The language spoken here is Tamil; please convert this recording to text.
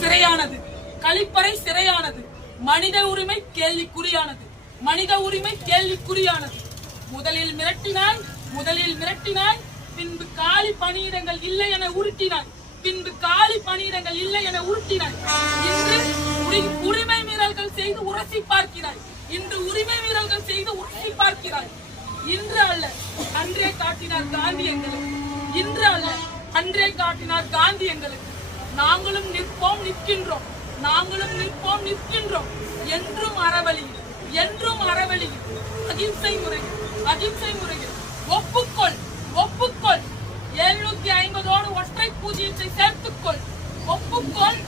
சிறையானது, கழிப்பறை சிறையானது, மனித உரிமை கேள்விக்குறியானது, மனித உரிமை கேள்விக்குறியானது. முதலில் மிரட்டினாய், பின்பு காலி பணியிடங்கள் இல்லை என உருட்டினாய், இன்று உரிமை மீறல்கள் செய்து உரசி பார்க்கிறாய், இன்று அல்ல அன்றே காட்டினார் காந்தி எங்களுக்கு, நாங்களும் நிற்போம் நிற்கின்றோம் என்றும் அறவழியில் அகிம்சை முறையில் ஒப்புக்கொள் 750 ஒற்றை பூஜ்ஜியத்தை சேர்த்துக்கொள், ஒப்புக்கொள்.